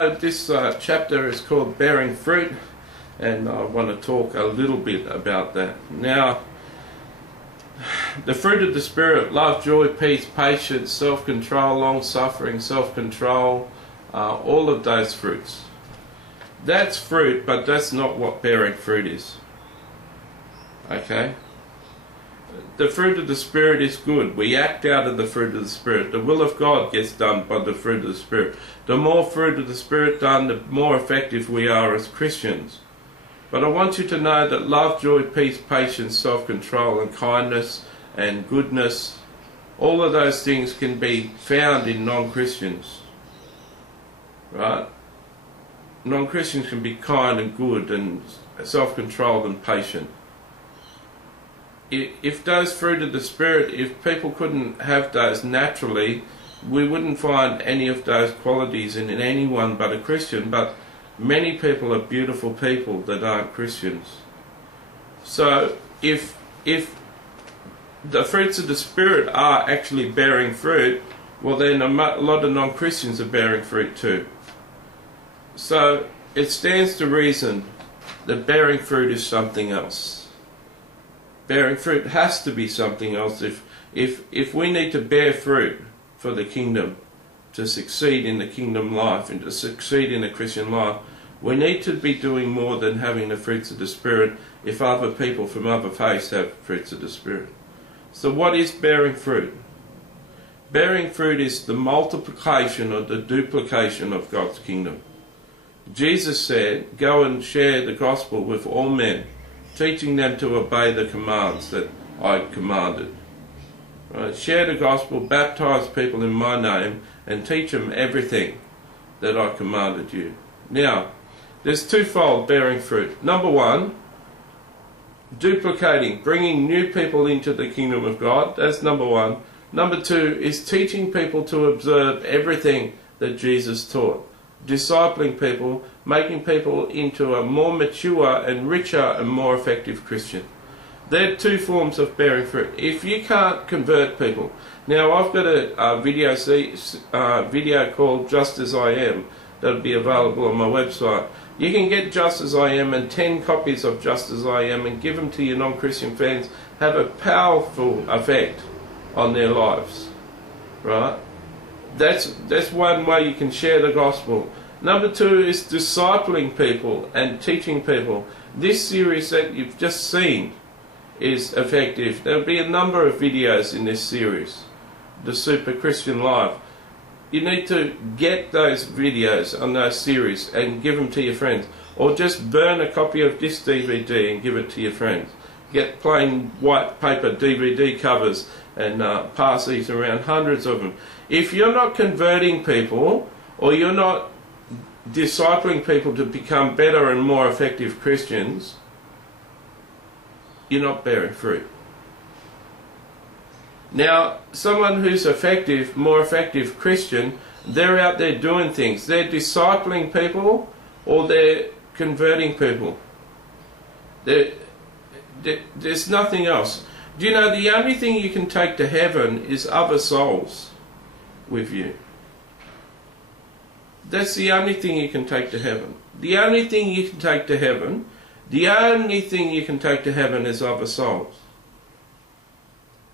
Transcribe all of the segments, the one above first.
This chapter is called Bearing Fruit, and I want to talk a little bit about that. Now, the fruit of the Spirit: love, joy, peace, patience, self-control, long-suffering, self-control, all of those fruits. That's fruit, but that's not what bearing fruit is. Okay? The fruit of the Spirit is good. We act out of the fruit of the Spirit. The will of God gets done by the fruit of the Spirit. The more fruit of the Spirit done, the more effective we are as Christians. But I want you to know that love, joy, peace, patience, self-control, and kindness and goodness, all of those things can be found in non-Christians. Right? Non-Christians can be kind and good and self-controlled and patient. If those fruit of the Spirit, if people couldn't have those naturally, we wouldn't find any of those qualities in anyone but a Christian. But many people are beautiful people that aren't Christians. So if the fruits of the Spirit are actually bearing fruit, well then a lot of non-Christians are bearing fruit too. So it stands to reason that bearing fruit is something else. Bearing fruit has to be something else. If we need to bear fruit for the kingdom, to succeed in the kingdom life and to succeed in the Christian life, we need to be doing more than having the fruits of the Spirit if other people from other faiths have fruits of the Spirit. So what is bearing fruit? Bearing fruit is the multiplication or the duplication of God's kingdom. Jesus said, "Go and share the gospel with all men, teaching them to obey the commands that I commanded." Right? Share the gospel, baptize people in my name, and teach them everything that I commanded you. Now, there's twofold bearing fruit. Number one, duplicating, bringing new people into the kingdom of God. That's number one. Number two is teaching people to observe everything that Jesus taught. Discipling people, making people into a more mature and richer and more effective Christian. They're two forms of bearing fruit. If you can't convert people, now I've got a video called Just As I Am that'll be available on my website. You can get Just As I Am and 10 copies of Just As I Am and give them to your non-Christian friends. Have a powerful effect on their lives. Right? That's one way you can share the gospel. Number two is discipling people and teaching people. This series that you've just seen is effective. There'll be a number of videos in this series, The Super Christian Life. You need to get those videos on those series and give them to your friends. Or just burn a copy of this DVD and give it to your friends. Get plain white paper DVD covers and pass these around, hundreds of them. If you're not converting people, or you're not discipling people to become better and more effective Christians, you're not bearing fruit. Now, someone who's effective, more effective Christian, they're out there doing things. They're discipling people or they're converting people. There's nothing else. Do you know the only thing you can take to heaven is other souls with you? That's the only thing you can take to heaven. The only thing you can take to heaven, the only thing you can take to heaven is other souls.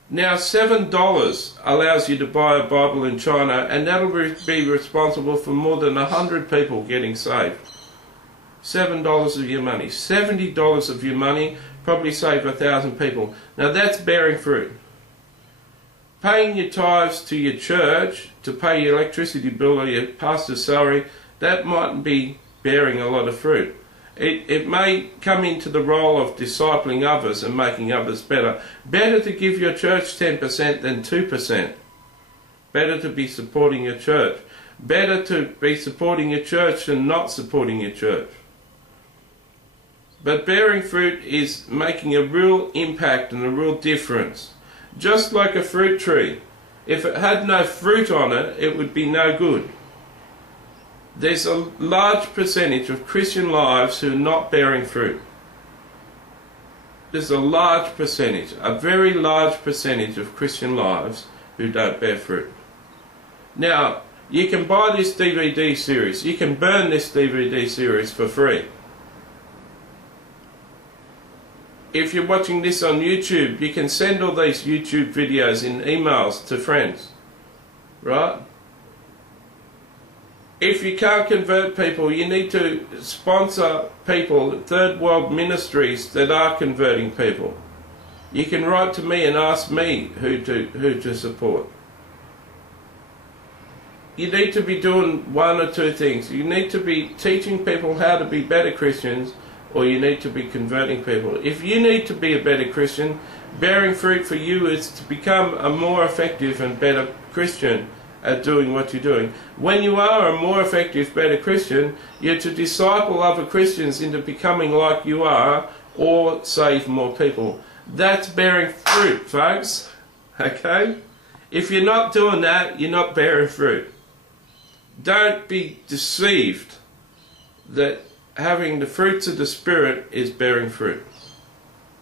Now, $7 allows you to buy a Bible in China, and that'll be responsible for more than 100 people getting saved. $7 of your money. $70 of your money probably save 1,000 people. Now that's bearing fruit. Paying your tithes to your church to pay your electricity bill or your pastor's salary, that mightn't be bearing a lot of fruit. It may come into the role of discipling others and making others better. Better to give your church 10% than 2%. Better to be supporting your church. Better to be supporting your church than not supporting your church. But bearing fruit is making a real impact and a real difference. Just like a fruit tree. If it had no fruit on it, it would be no good. There's a large percentage of Christian lives who are not bearing fruit. There's a large percentage, a very large percentage of Christian lives who don't bear fruit. Now, You can buy this DVD series. You can burn this DVD series for free. If you're watching this on YouTube, you can send all these YouTube videos in emails to friends, right? If you can't convert people, you need to sponsor people, third world ministries that are converting people. You can write to me and ask me who to support. You need to be doing one or two things. You need to be teaching people how to be better Christians, or you need to be converting people. If you need to be a better Christian, bearing fruit for you is to become a more effective and better Christian at doing what you're doing. When you are a more effective, better Christian, you're to disciple other Christians into becoming like you are, or save more people. That's bearing fruit, folks. Okay? If you're not doing that, you're not bearing fruit. Don't be deceived that having the fruits of the Spirit is bearing fruit,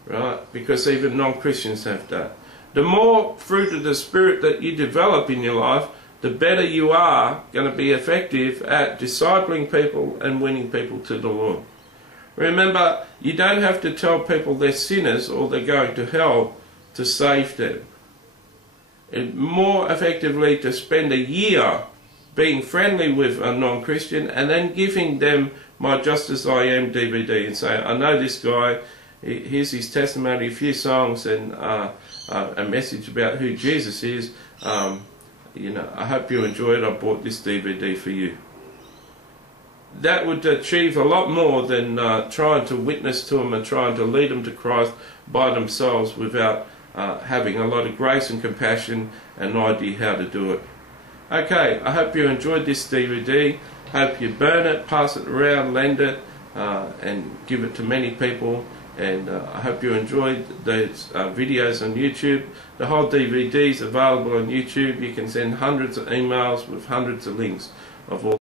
right? Because even non-Christians have that. The more fruit of the Spirit that you develop in your life, the better you are going to be effective at discipling people and winning people to the Lord. Remember, you don't have to tell people they're sinners or they're going to hell to save them. It's more effectively to spend a year being friendly with a non-Christian and then giving them my Just As I Am DVD and say, I know this guy, here's his testimony, a few songs and a message about who Jesus is. You know, I hope you enjoy it. I bought this DVD for you. That would achieve a lot more than trying to witness to them and trying to lead them to Christ by themselves without having a lot of grace and compassion and no idea how to do it. Okay, I hope you enjoyed this DVD. Hope you burn it, pass it around, lend it, and give it to many people. And I hope you enjoyed those videos on YouTube. The whole DVD is available on YouTube. You can send hundreds of emails with hundreds of links of all